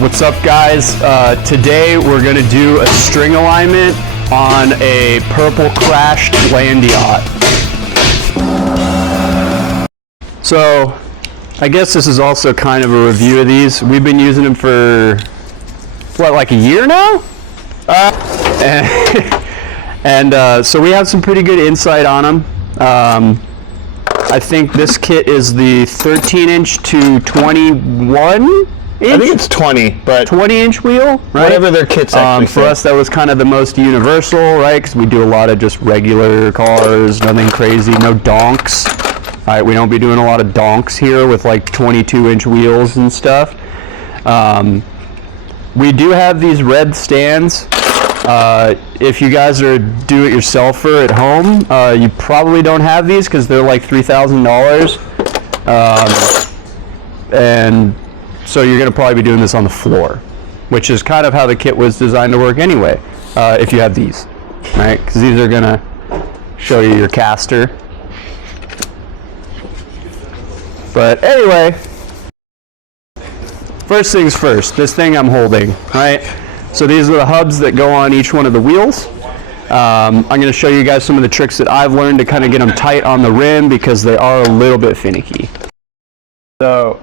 What's up, guys? Today we're going to do a string alignment on a purple crashed land yacht. So I guess this is also kind of a review of these. We've been using them for what, like a year now? So we have some pretty good insight on them. I think this kit is the 13-inch to 21 inch? I think it's 20, but 20-inch wheel, right? Whatever their kit's actually for us, that was kind of the most universal, right? Because we do a lot of just regular cars, nothing crazy, no donks. All right, we don't be doing a lot of donks here with like 22-inch wheels and stuff. We do have these red stands. If you guys are do-it-yourselfer at home, you probably don't have these because they're like $3,000. And so you're going to probably be doing this on the floor, which is kind of how the kit was designed to work anyway, if you have these, right? Because these are going to show you your caster. But anyway, first things first, this thing I'm holding, right? So these are the hubs that go on each one of the wheels. I'm going to show you guys some of the tricks that I've learned to kind of get them tight on the rim because they are a little bit finicky. So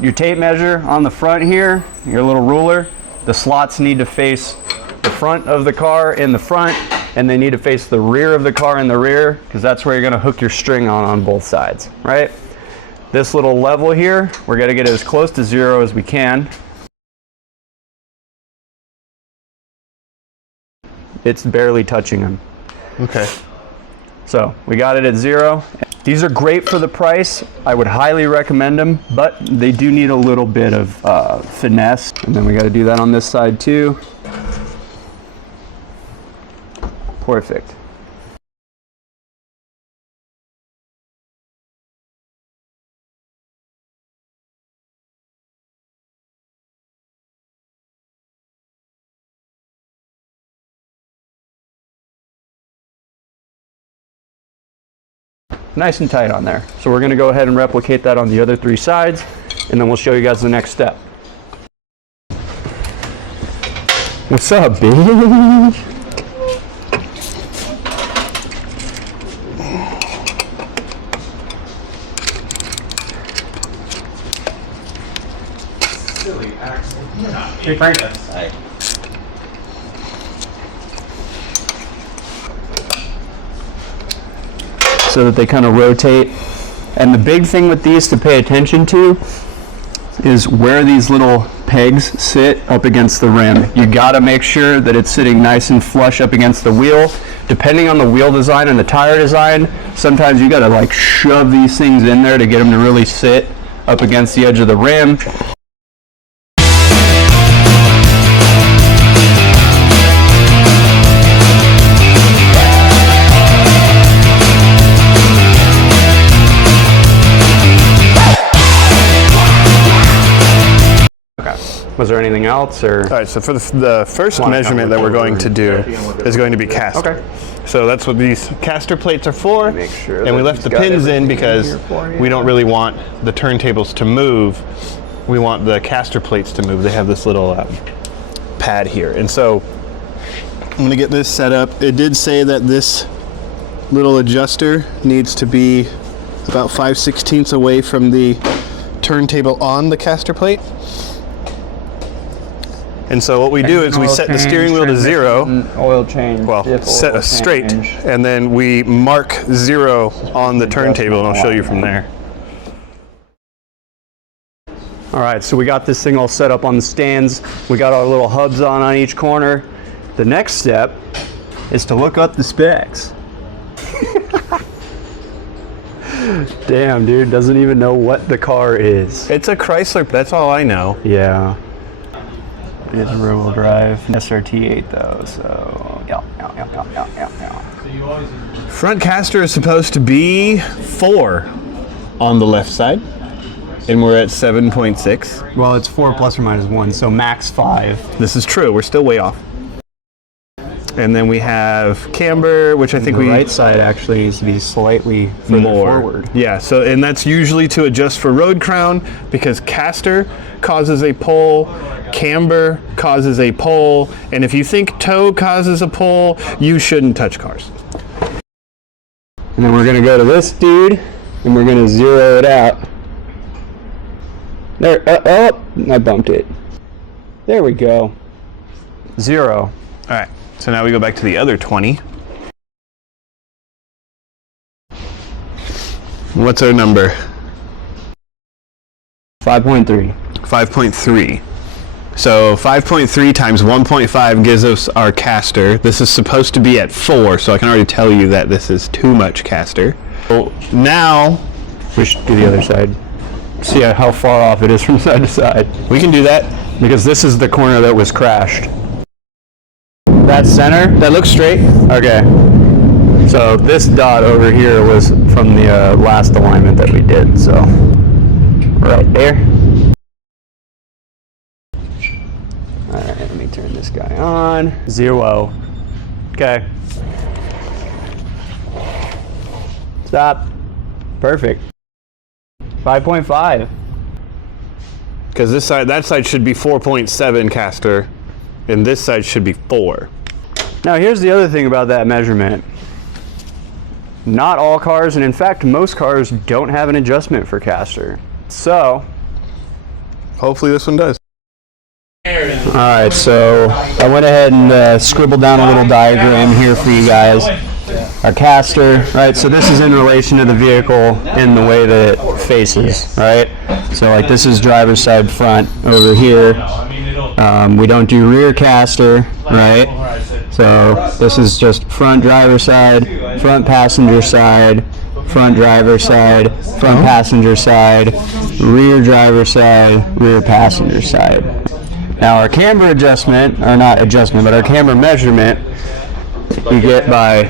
your tape measure on the front here, your little ruler, the slots need to face the front of the car in the front, and they need to face the rear of the car in the rear, because that's where you're going to hook your string on both sides, right? This little level here, we're going to get it as close to 0 as we can. It's barely touching them. Okay. So we got it at 0. These are great for the price. I would highly recommend them, but they do need a little bit of finesse. And then we got to do that on this side too. Perfect. Nice and tight on there. So we're going to go ahead and replicate that on the other 3 sides, and then we'll show you guys the next step. What's up, bitch? Silly Axel. Hey, Frank. Hi. So that they kind of rotate. And the big thing with these to pay attention to is where these little pegs sit up against the rim. You got to make sure that it's sitting nice and flush up against the wheel. Depending on the wheel design and the tire design, sometimes you got to like shove these things in there to get them to really sit up against the edge of the rim. Was there anything else, or? All right, so for the first measurement that we're going to do is going to be caster. Okay. So that's what these caster plates are for. Make sure and we left the pins in because we don't really want the turntables to move. We want the caster plates to move. They have this little pad here. And so I'm going to get this set up. It did say that this little adjuster needs to be about 5/16 away from the turntable on the caster plate. And so what we do is we set the steering wheel to 0. Oil change. Well, set us straight, and then we mark 0 on the turntable, and I'll show you from there. All right, so we got this thing all set up on the stands. We got our little hubs on each corner. The next step is to look up the specs. Damn, dude, doesn't even know what the car is. It's a Chrysler, that's all I know. Yeah. It's rear-wheel drive. SRT8 though, so yeah. Front caster is supposed to be 4 on the left side, and we're at 7.6. Well, it's 4 plus or minus 1, so max 5. This is true, we're still way off. And then we have camber, which I think The right side actually needs to be slightly further forward. Yeah, so and that's usually to adjust for road crown because caster causes a pull, camber causes a pull, and if you think toe causes a pull, you shouldn't touch cars. And then we're gonna go to this dude, and we're gonna zero it out. There, oh, I bumped it. There we go. 0. All right, so now we go back to the other 20. What's our number? 5.3. 5.3. So 5.3 times 1.5 gives us our caster. This is supposed to be at 4, so I can already tell you that this is too much caster. So now We should do the other side. See how far off it is from side to side. we can do that. Because this is the corner that was crashed. That center, that looks straight. Okay. So this dot over here was from the last alignment that we did, so right there. Alright, let me turn this guy on. 0. Okay. Stop. Perfect. 5.5. Because this side, that side should be 4.7 caster, and this side should be 4. Now here's the other thing about that measurement. Not all cars, and in fact most cars, don't have an adjustment for caster. So, Hopefully this one does. alright, so I went ahead and scribbled down a little diagram here for you guys. Our caster, right, so this is in relation to the vehicle in the way that it faces, right? So like this is driver's side front over here. We don't do rear caster, right? So this is just front driver side, front passenger side, front driver side, front passenger side, rear driver side, rear passenger side. Now our camber adjustment, or not adjustment, but our camber measurement, you get by,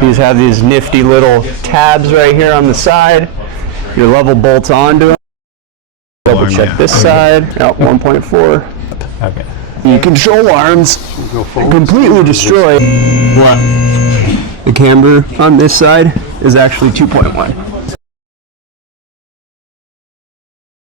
these have these nifty little tabs right here on the side. Your level bolts onto them. Double check this side, out 1.4. Okay. The control arms completely destroyed. What? The camber on this side is actually 2.1.